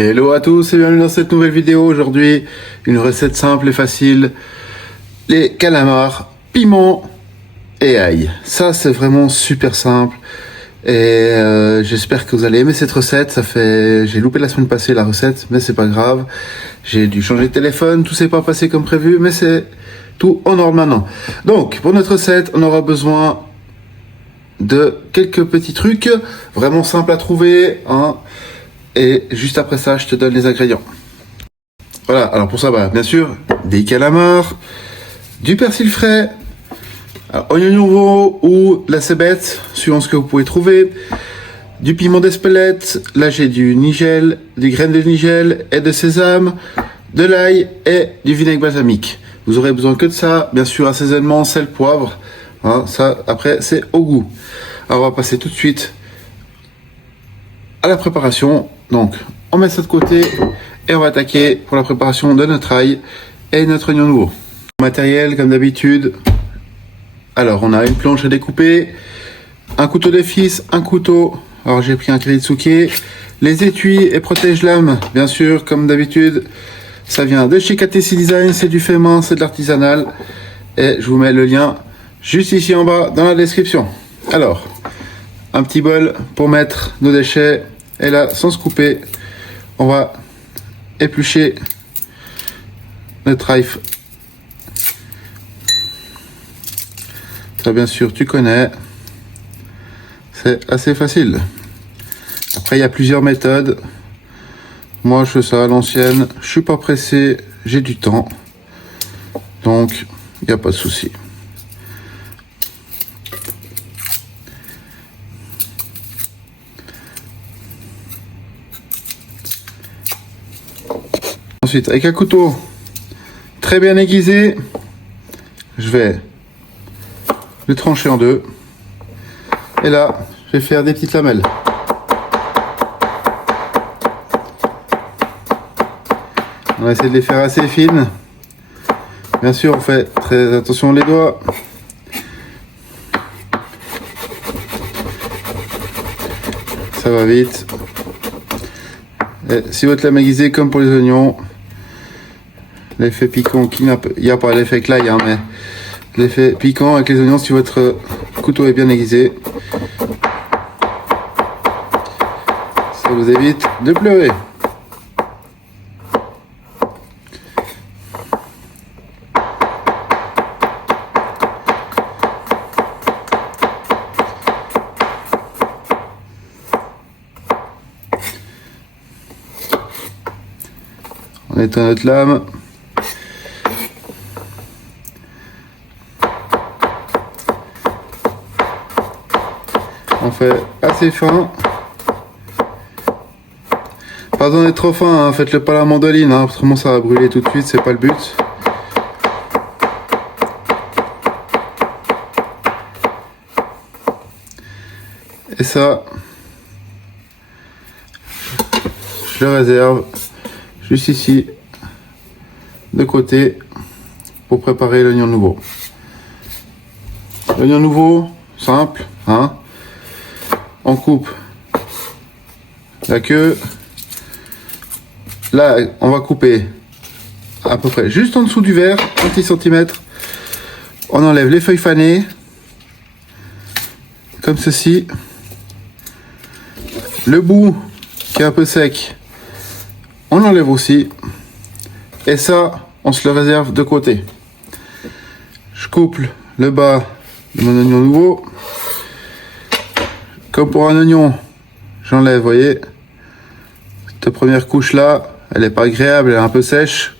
Hello à tous et bienvenue dans cette nouvelle vidéo. Aujourd'hui, une recette simple et facile. Les calamars, piment et ail. Ça, c'est vraiment super simple. Et j'espère que vous allez aimer cette recette. J'ai loupé la semaine passée la recette, mais c'est pas grave. J'ai dû changer de téléphone, tout s'est pas passé comme prévu, mais c'est tout en ordre maintenant. Donc, pour notre recette, on aura besoin de quelques petits trucs vraiment simples à trouver, hein. Et juste après ça, je te donne les ingrédients. Voilà, alors pour ça, bien sûr, des calamars, du persil frais, oignon nouveau ou la cébette, suivant ce que vous pouvez trouver, du piment d'Espelette, là j'ai du nigel, du graines de nigel et de sésame, de l'ail et du vinaigre balsamique. Vous aurez besoin que de ça, bien sûr, assaisonnement, sel, poivre, hein, ça après c'est au goût. Alors on va passer tout de suite à la préparation. Donc, on met ça de côté et on va attaquer pour la préparation de notre ail et notre oignon nouveau. Matériel, comme d'habitude. Alors, on a une planche à découper, un couteau de fils, un couteau. Alors, j'ai pris un Kiritsuke, les étuis et protège-lames, bien sûr, comme d'habitude. Ça vient de chez KTC Design, c'est du fait main, c'est de l'artisanal. Et je vous mets le lien juste ici en bas dans la description. Alors, un petit bol pour mettre nos déchets. Et là, sans se couper, on va éplucher notre ail. Ça, bien sûr, tu connais. C'est assez facile. Après, il y a plusieurs méthodes. Moi, je fais ça à l'ancienne. Je suis pas pressé, j'ai du temps. Donc, il n'y a pas de souci. Ensuite, avec un couteau très bien aiguisé, je vais le trancher en deux. Et là, je vais faire des petites lamelles. On va essayer de les faire assez fines. Bien sûr, on fait très attention les doigts. Ça va vite. Et si votre lame est aiguisée comme pour les oignons, l'effet piquant, il n'y a pas l'effet clay, hein, mais l'effet piquant avec les oignons si votre couteau est bien aiguisé. Ça vous évite de pleurer. On éteint notre lame. On fait assez fin. Pas besoin d'être trop fin, hein. Faites-le pas à la mandoline, hein. Autrement ça va brûler tout de suite, c'est pas le but. Et ça, je le réserve juste ici, de côté, pour préparer l'oignon nouveau. L'oignon nouveau, simple, hein. On coupe la queue. Là, on va couper à peu près juste en dessous du verre, un petit centimètre. On enlève les feuilles fanées, comme ceci. Le bout qui est un peu sec, on l'enlève aussi. Et ça, on se le réserve de côté. Je coupe le bas de mon oignon nouveau. Comme pour un oignon, j'enlève, vous voyez, cette première couche là, elle n'est pas agréable, elle est un peu sèche.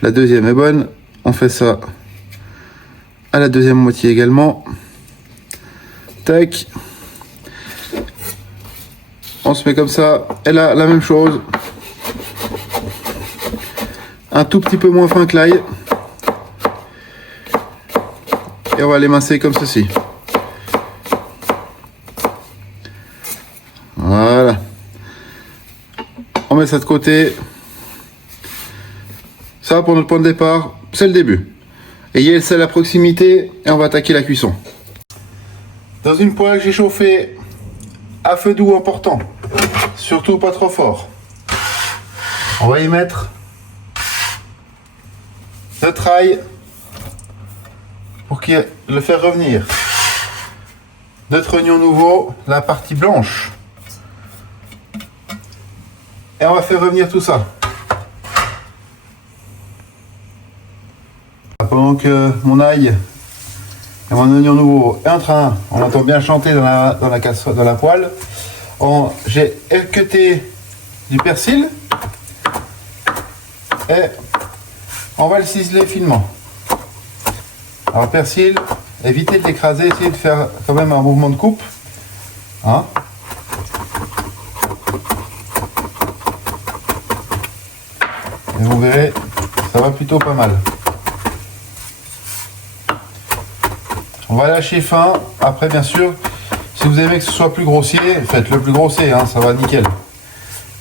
La deuxième est bonne. On fait ça à la deuxième moitié également. Tac. On se met comme ça. Et là, la même chose. Un tout petit peu moins fin que l'ail. Et on va l'émincer comme ceci. Voilà. On met ça de côté. Ça, pour notre point de départ, c'est le début. Ayez le sel à proximité et on va attaquer la cuisson. Dans une poêle, j'ai chauffé à feu doux important. Surtout pas trop fort. On va y mettre notre ail pour le faire revenir. Notre oignon nouveau, la partie blanche. Et on va faire revenir tout ça. Pendant que mon ail et mon oignon nouveau est en train, on entend bien chanter dans la poêle, j'ai équeuté du persil et on va le ciseler finement. Alors persil, évitez de l'écraser, essayez de faire quand même un mouvement de coupe. Hein? Et vous verrez, ça va plutôt pas mal. On va lâcher fin. Après, bien sûr, si vous aimez que ce soit plus grossier, faites-le plus grossier, hein, ça va nickel.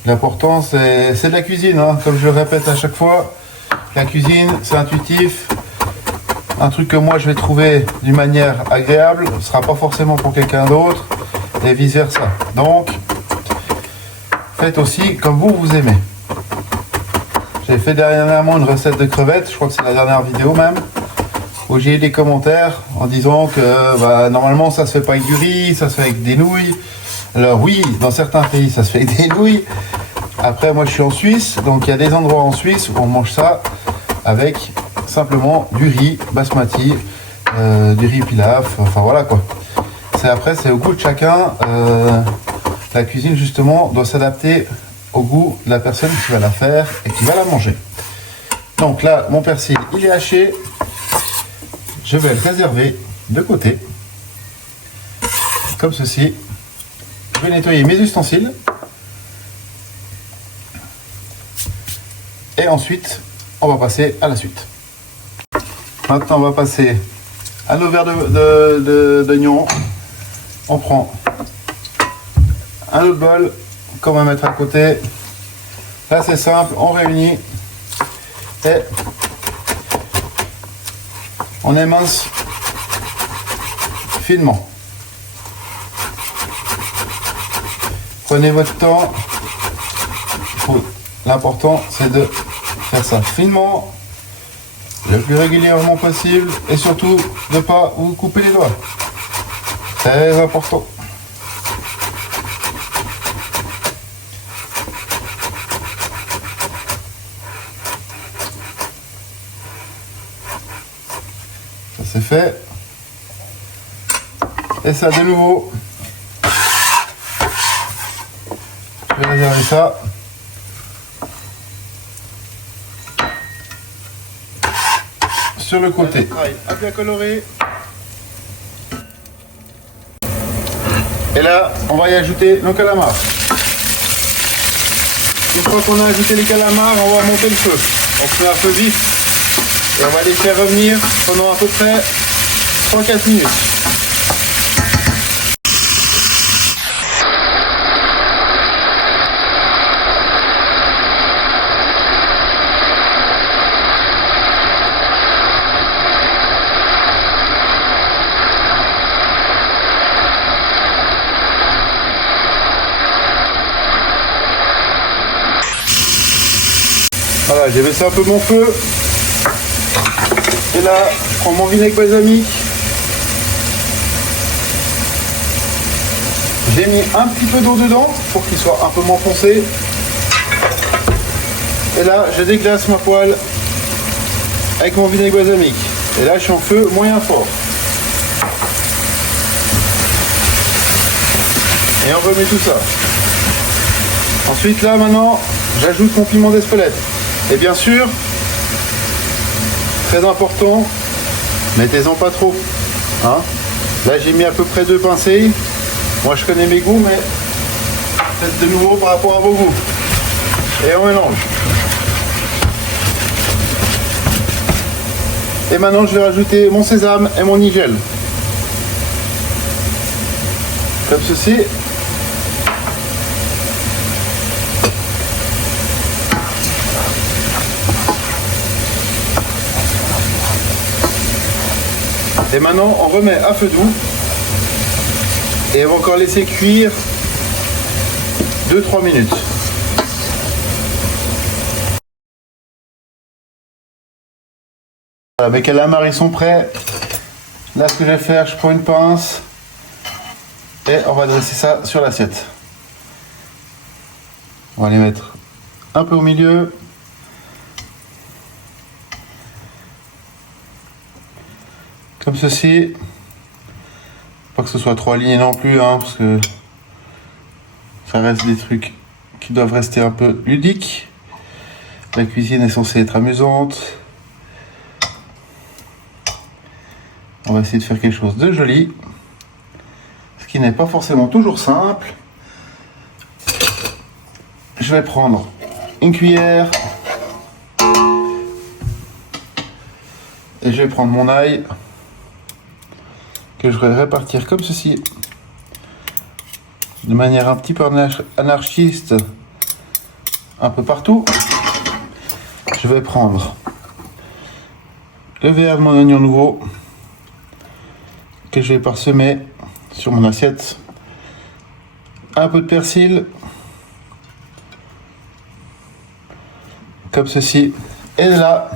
L'important, c'est de la cuisine, hein, comme je le répète à chaque fois. La cuisine, c'est intuitif. Un truc que moi, je vais trouver d'une manière agréable, ce ne sera pas forcément pour quelqu'un d'autre, et vice-versa. Donc, faites aussi comme vous aimez. J'ai fait dernièrement une recette de crevettes, je crois que c'est la dernière vidéo même, où j'ai eu des commentaires en disant que normalement ça se fait pas avec du riz, ça se fait avec des nouilles. Alors oui, dans certains pays ça se fait avec des nouilles. Après moi je suis en Suisse, donc il y a des endroits en Suisse où on mange ça avec simplement du riz basmati, du riz pilaf, enfin voilà quoi. Après c'est au goût de chacun. La cuisine justement doit s'adapter au goût de la personne qui va la faire et qui va la manger. Donc là mon persil il est haché. Je vais le réserver de côté, comme ceci. Je vais nettoyer mes ustensiles. Et ensuite, on va passer à la suite. Maintenant, on va passer à nos verres d'oignons. On prend un autre bol qu'on va mettre à côté. Là, c'est simple, on réunit et on émince finement. Prenez votre temps. L'important c'est de faire ça finement, le plus régulièrement possible et surtout de ne pas vous couper les doigts. Très important. C'est fait. Et ça de nouveau. Je vais réserver ça. Sur le côté. À bien colorer. Et là, on va y ajouter nos calamars. Une fois qu'on a ajouté les calamars, on va monter le feu. On fait un feu vif. Et on va les faire revenir pendant à peu près 3-4 minutes. Voilà, j'ai baissé un peu mon feu. Et là, je prends mon vinaigre balsamique. J'ai mis un petit peu d'eau dedans pour qu'il soit un peu moins foncé. Et là, je déglace ma poêle avec mon vinaigre balsamique. Et là, je suis en feu moyen fort. Et on remet tout ça. Ensuite, là, maintenant, j'ajoute mon piment d'Espelette. Et bien sûr, très important, mettez-en pas trop. Hein? Là, j'ai mis à peu près 2 pincées. Moi, je connais mes goûts, mais faites de nouveau par rapport à vos goûts. Et on mélange. Et maintenant, je vais rajouter mon sésame et mon nigel. Comme ceci. Et maintenant, on remet à feu doux. Et on va encore laisser cuire 2-3 minutes. Voilà, mes calamars ils sont prêts. Là ce que je vais faire, je prends une pince et on va dresser ça sur l'assiette. On va les mettre un peu au milieu. Comme ceci. Pas que ce soit trop aligné non plus, hein, parce que ça reste des trucs qui doivent rester un peu ludiques. La cuisine est censée être amusante. On va essayer de faire quelque chose de joli. Ce qui n'est pas forcément toujours simple. Je vais prendre une cuillère. Et je vais prendre mon ail. Que je vais répartir comme ceci. De manière un petit peu anarchiste. Un peu partout. Je vais prendre le verre de mon oignon nouveau. Que je vais parsemer sur mon assiette. Un peu de persil. Comme ceci. Et là,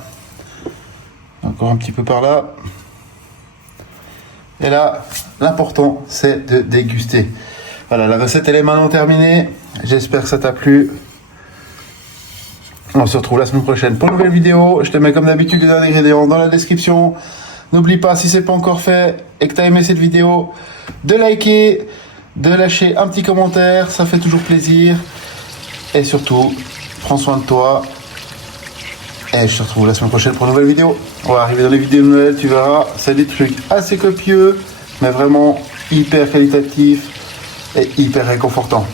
encore un petit peu par là. Et là, l'important, c'est de déguster. Voilà, la recette, elle est maintenant terminée. J'espère que ça t'a plu. On se retrouve la semaine prochaine pour une nouvelle vidéo. Je te mets comme d'habitude les ingrédients dans la description. N'oublie pas, si c'est pas encore fait et que tu as aimé cette vidéo, de liker, de lâcher un petit commentaire. Ça fait toujours plaisir. Et surtout, prends soin de toi. Et je te retrouve la semaine prochaine pour une nouvelle vidéo. On va arriver dans les vidéos de Noël, tu verras. C'est des trucs assez copieux, mais vraiment hyper qualitatifs et hyper réconfortants.